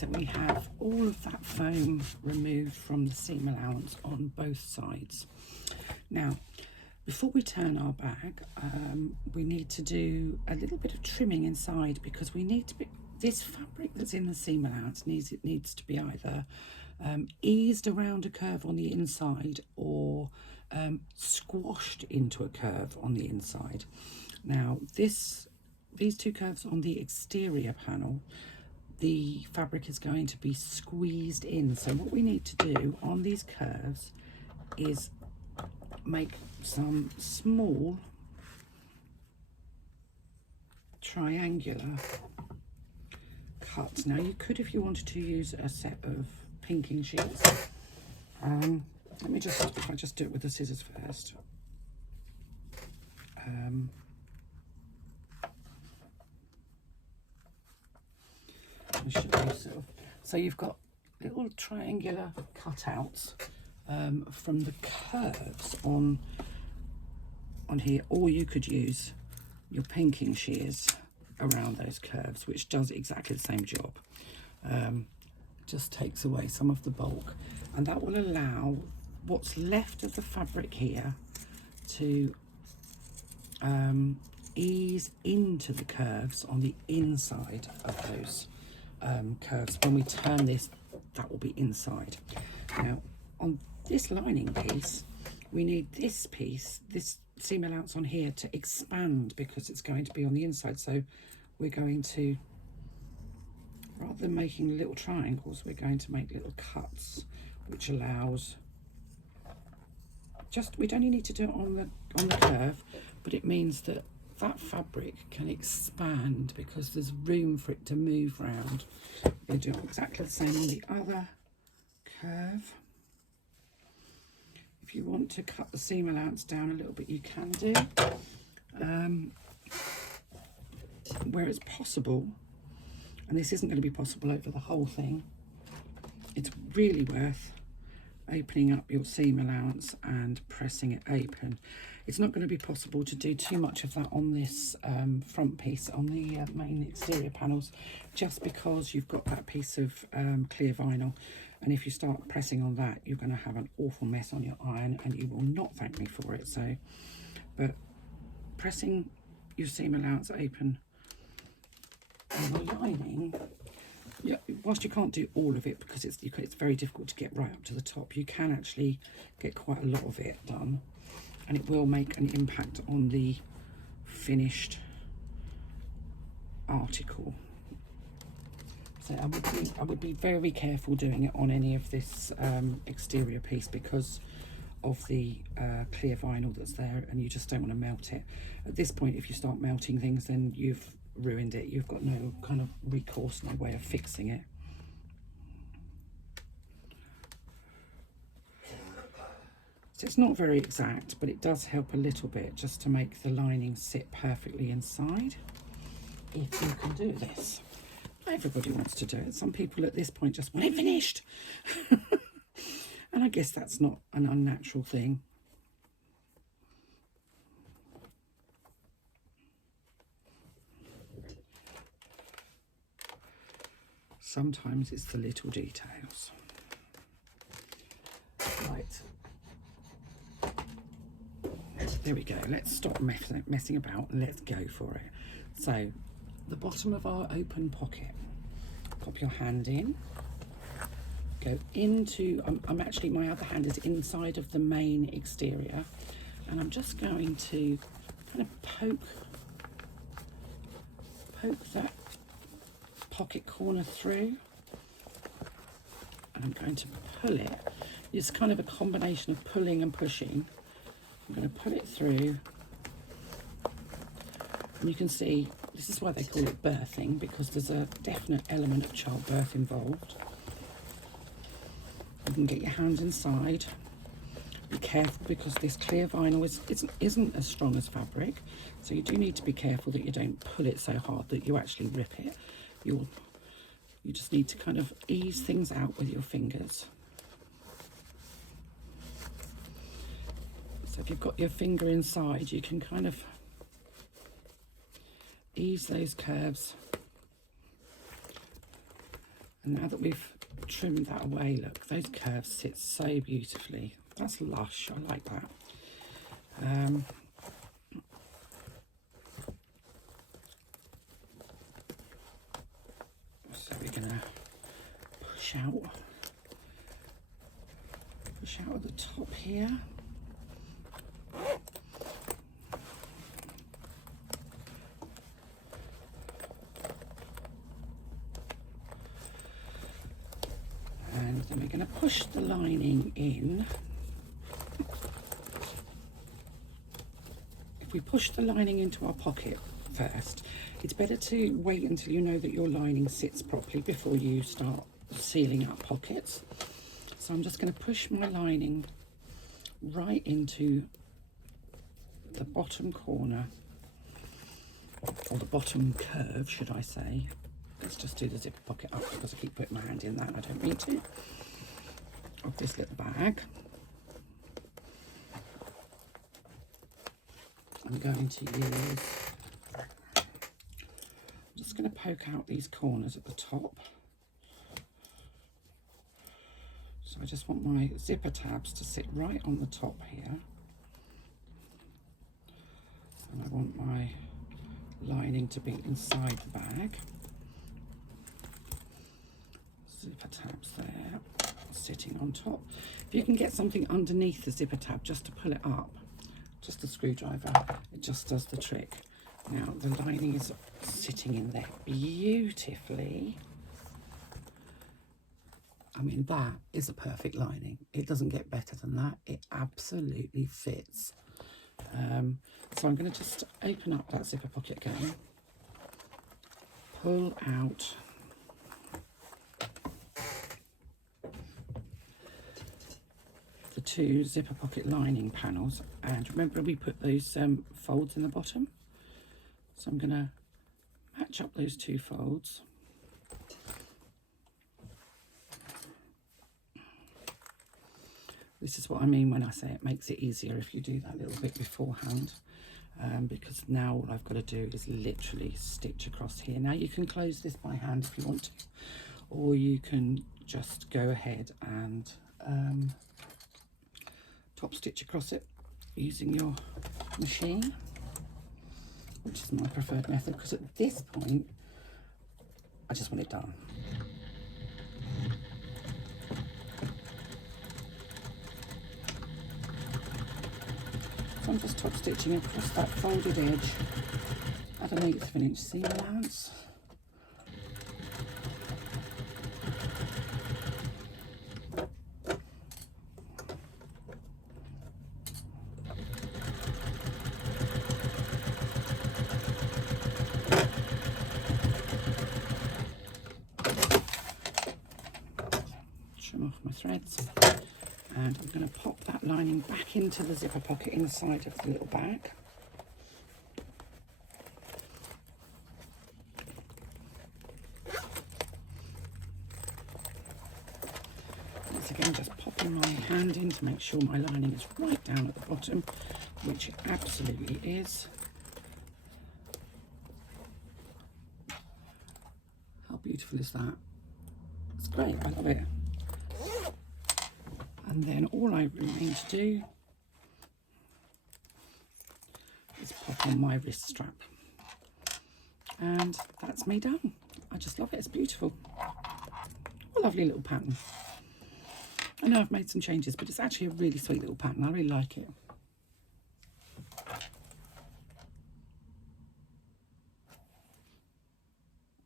so we have all of that foam removed from the seam allowance on both sides. Now, before we turn our bag, we need to do a little bit of trimming inside, because we need to be, this fabric that's in the seam allowance needs to be either eased around a curve on the inside or squashed into a curve on the inside. Now, these two curves on the exterior panel, the fabric is going to be squeezed in. So what we need to do on these curves is make some small triangular cuts. Now, you could, if you wanted to, use a set of pinking sheets. Let me just, if I just do it with the scissors first. I'll show you sort of, so you've got little triangular cutouts from the curves on here, or you could use your pinking shears around those curves, which does exactly the same job. Just takes away some of the bulk, and that will allow what's left of the fabric here to ease into the curves on the inside of those curves. When we turn this, that will be inside. Now, on this lining piece, we need this piece, this seam allowance on here, to expand, because it's going to be on the inside. So we're going to, rather than making little triangles, we're going to make little cuts, which allows, just, we don't need to do it on the curve, but it means that that fabric can expand because there's room for it to move round. We'll do exactly the same on the other curve. If you want to cut the seam allowance down a little bit, you can do. Where it's possible, and this isn't going to be possible over the whole thing, it's really worth opening up your seam allowance and pressing it open. It's not going to be possible to do too much of that on this front piece, on the main exterior panels, just because you've got that piece of clear vinyl, and if you start pressing on that, you're going to have an awful mess on your iron, and you will not thank me for it. So, but pressing your seam allowance open on the lining, yeah, whilst you can't do all of it because it's very difficult to get right up to the top, you can actually get quite a lot of it done, and it will make an impact on the finished article. So I would be very careful doing it on any of this exterior piece, because of the clear vinyl that's there, and you just don't want to melt it. At this point, if you start melting things, then you've ruined it. You've got no kind of recourse, no way of fixing it. So it's not very exact, but it does help a little bit just to make the lining sit perfectly inside, if you can do this. Not everybody wants to do it. Some people at this point just want it finished. And I guess that's not an unnatural thing. Sometimes it's the little details. Right. There we go. Let's stop messing about and let's go for it. So, the bottom of our open pocket. Pop your hand in. Go into, I'm actually, my other hand is inside of the main exterior, and I'm just going to kind of poke that pocket corner through, and I'm going to pull it. It's kind of a combination of pulling and pushing. I'm going to pull it through, and you can see this is why they call it birthing, because there's a definite element of childbirth involved. You can get your hands inside. Be careful, because this clear vinyl isn't as strong as fabric, so you do need to be careful that you don't pull it so hard that you actually rip it. You just need to kind of ease things out with your fingers. So if you've got your finger inside, you can kind of ease those curves And now that we've trimmed that away, look, those curves sit so beautifully. That's lush, I like that. So we're gonna push out at the top here. And then we're going to push the lining in. If we push the lining into our pocket first, it's better to wait until you know that your lining sits properly before you start sealing up pockets. So I'm just going to push my lining right into the bottom corner, or the bottom curve, should I say. Let's just do the zipper pocket up because I keep putting my hand in that and I don't mean to, of this little bag. I'm going to use, I'm just going to poke out these corners at the top. So I just want my zipper tabs to sit right on the top here. And I want my lining to be inside the bag. Zipper tabs there, sitting on top. If you can get something underneath the zipper tab just to pull it up, just a screwdriver, it just does the trick. Now the lining is sitting in there beautifully. I mean, that is a perfect lining. It doesn't get better than that. It absolutely fits. So I'm going to just open up that zipper pocket again, pull out the two zipper pocket lining panels, and remember we put those folds in the bottom, so I'm going to match up those two folds. This is what I mean when I say it makes it easier if you do that little bit beforehand, because now all I've got to do is literally stitch across here. Now you can close this by hand if you want to, or you can just go ahead and top stitch across it using your machine, which is my preferred method, because at this point I just want it done. So I'm just top stitching across that folded edge at 1/8 of an inch seam allowance. Trim off my threads. And I'm going to pop that lining back into the zipper pocket inside of the little bag. Once again, just popping my hand in to make sure my lining is right down at the bottom, which it absolutely is. How beautiful is that? It's great, I love it. And then all I remain to do is pop on my wrist strap. And that's me done. I just love it, it's beautiful. What a lovely little pattern. I know I've made some changes, but it's actually a really sweet little pattern. I really like it.